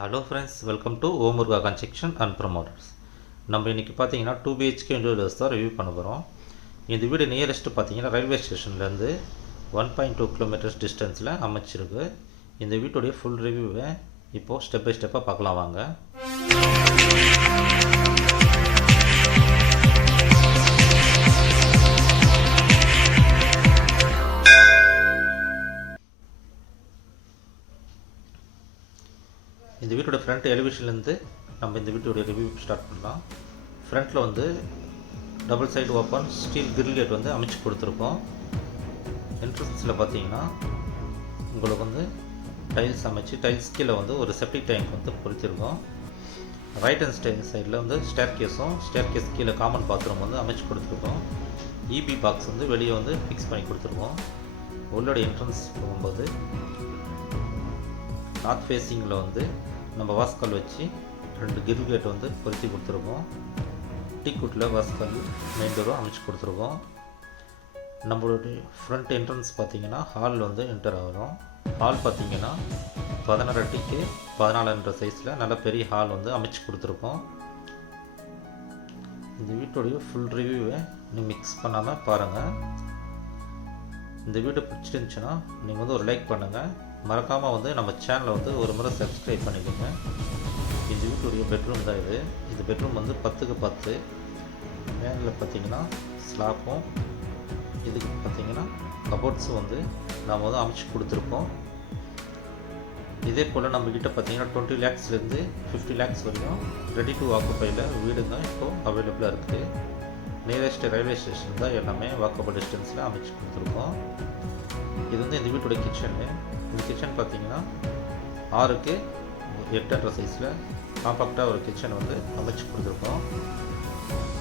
Hello friends, welcome to Omuruga construction and promoters. நம்ம இன்றைக்கி பார்த்தீங்கன்னா 2 BHK இண்டிவிஜுவல்ஸ் தான் ரிவ்யூ பண்ண போகிறோம். இந்த வீடு நியரஸ்ட்டு பார்த்தீங்கன்னா ரயில்வே ஸ்டேஷன்லேருந்து 1.2 கிலோமீட்டர்ஸ் டிஸ்டன்ஸில் அமைச்சிருக்கு. இந்த வீட்டுடைய ஃபுல் ரிவ்யூவை இப்போது ஸ்டெப் பை ஸ்டெப்பாக பார்க்கலாம் வாங்க. இந்த வீட்டோட ஃப்ரண்ட் எலிவேஷன்லேருந்து நம்ம இந்த வீட்டோடைய ரிவ்யூ ஸ்டார்ட் பண்ணலாம். ஃப்ரண்ட்டில் வந்து double side open steel grill gate வந்து அமைச்சு கொடுத்துருக்கோம். என்ட்ரன்ஸில் பார்த்தீங்கன்னா உங்களுக்கு வந்து டைல்ஸ் அமைச்சு டைல்ஸ் கீழே வந்து ஒரு செப்டிக் டேங்க் வந்து பொறுத்திருக்கோம். ரைட் ஹேண்ட் சைடில் வந்து ஸ்டேர் கேஸ் கீழே காமன் பாத்ரூம் வந்து அமைச்சு கொடுத்துருக்கோம். இபி பாக்ஸ் வந்து வெளியே வந்து ஃபிக்ஸ் பண்ணி கொடுத்துருக்கோம். உள்ளோட என்ட்ரன்ஸ் போகும்போது நார்த் ஃபேஸிங்கில் வந்து நம்ம வாஸ்கல் வச்சு 2 கிரில் கேட் வந்து பொருத்தி கொடுத்துருக்கோம். டீக்குட்டில் வாஸ்கல் மெயின் டோரும் அமைச்சு கொடுத்துருக்கோம். நம்மளுடைய ஃப்ரண்ட் என்ட்ரன்ஸ் பார்த்திங்கன்னா ஹால் வந்து என்டர் ஆகிறோம். ஹால் பார்த்திங்கன்னா 16 அடிக்கு 14 சைஸில் நல்ல பெரிய ஹால் வந்து அமைச்சு கொடுத்துருக்கோம். இந்த வீட்டுடைய ஃபுல் ரிவ்யூவை நீங்கள் மிக்ஸ் பண்ணாமல் பாருங்கள். இந்த வீடு பிடிச்சிருந்துச்சுன்னா நீங்கள் வந்து ஒரு லைக் பண்ணுங்கள். மறக்காமல் வந்து நம்ம சேனலை வந்து ஒரு முறை சப்ஸ்கிரைப் பண்ணிக்கோங்க. இந்த வீட்டுடைய பெட்ரூம் தான் இது. இந்த பெட்ரூம் வந்து 10க்கு 10. மேலே பார்த்தீங்கன்னா ஸ்லாப்பும் இதுக்கு பார்த்தீங்கன்னா கபோர்ட்ஸும் வந்து நாம் வந்து அமைச்சு கொடுத்துருக்கோம். இதே போல் நம்மக்கிட்ட பார்த்தீங்கன்னா 20 lakhsலேருந்து 50 lakhs வரைக்கும் ரெடி டு ஆக்குப்பையில் வீடுங்க இப்போது அவைலபிளாக இருக்குது. நியரஸ்ட் ரயில்வே ஸ்டேஷன் தான் எல்லாமே வாக்கபிள் டிஸ்டன்ஸில் அமைச்சு கொடுத்துருக்கோம். இது வந்து இந்த வீட்டுடைய கிச்சனு. இந்த கிச்சன் பார்த்தீங்கன்னா 6க்கு 8 சைஸில் காம்பாக்டாக ஒரு கிச்சன் வந்து அமைச்சு கொடுத்துருக்கோம்.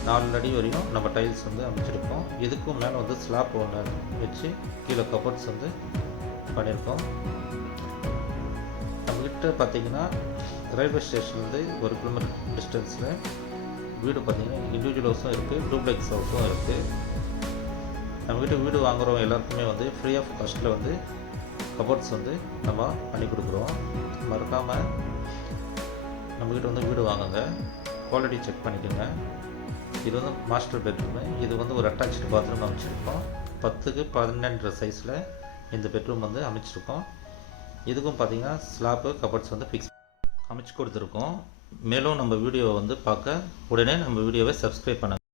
4 அடி வரையும் நம்ம டைல்ஸ் வந்து அமைச்சிருக்கோம். இதுக்கும் மேலே வந்து ஸ்லாப் ஒன்று வச்சு கீழே கபோர்ட்ஸ் வந்து பண்ணியிருக்கோம். நம்மக்கிட்ட பார்த்தீங்கன்னா ரயில்வே ஸ்டேஷன்லேருந்து 1 கிலோமீட்டர் டிஸ்டன்ஸில் வீடு பார்த்தீங்கன்னா இண்டிவிஜுவல் ஹவுஸும் இருக்குது, டூப்ளெக்ஸ் ஹவுஸும் இருக்குது. நம்மக்கிட்ட வீடு வாங்குகிறோம் எல்லாருக்குமே வந்து ஃப்ரீ ஆஃப் காஸ்ட்டில் வந்து கபோர்ட்ஸ் வந்து நம்ம பண்ணி கொடுக்குறோம். மறக்காமல் நம்மக்கிட்ட வந்து வீடு வாங்குங்க, குவாலிட்டி செக் பண்ணிக்கோங்க. இது வந்து மாஸ்டர் பெட்ரூமு. இது வந்து ஒரு அட்டாச்சு பாத்ரூம் அமைச்சிருக்கோம். 10க்கு 12 சைஸில் இந்த பெட்ரூம் வந்து அமைச்சிருக்கோம். இதுக்கும் பார்த்திங்கன்னா ஸ்லாப்பு கபோர்ட்ஸ் வந்து ஃபிக்ஸ் அமைச்சு கொடுத்துருக்கோம். மேலும் நம்ம வீடியோவை வந்து பார்க்க உடனே நம்ம வீடியோவை சப்ஸ்கிரைப் பண்ணுங்கள்.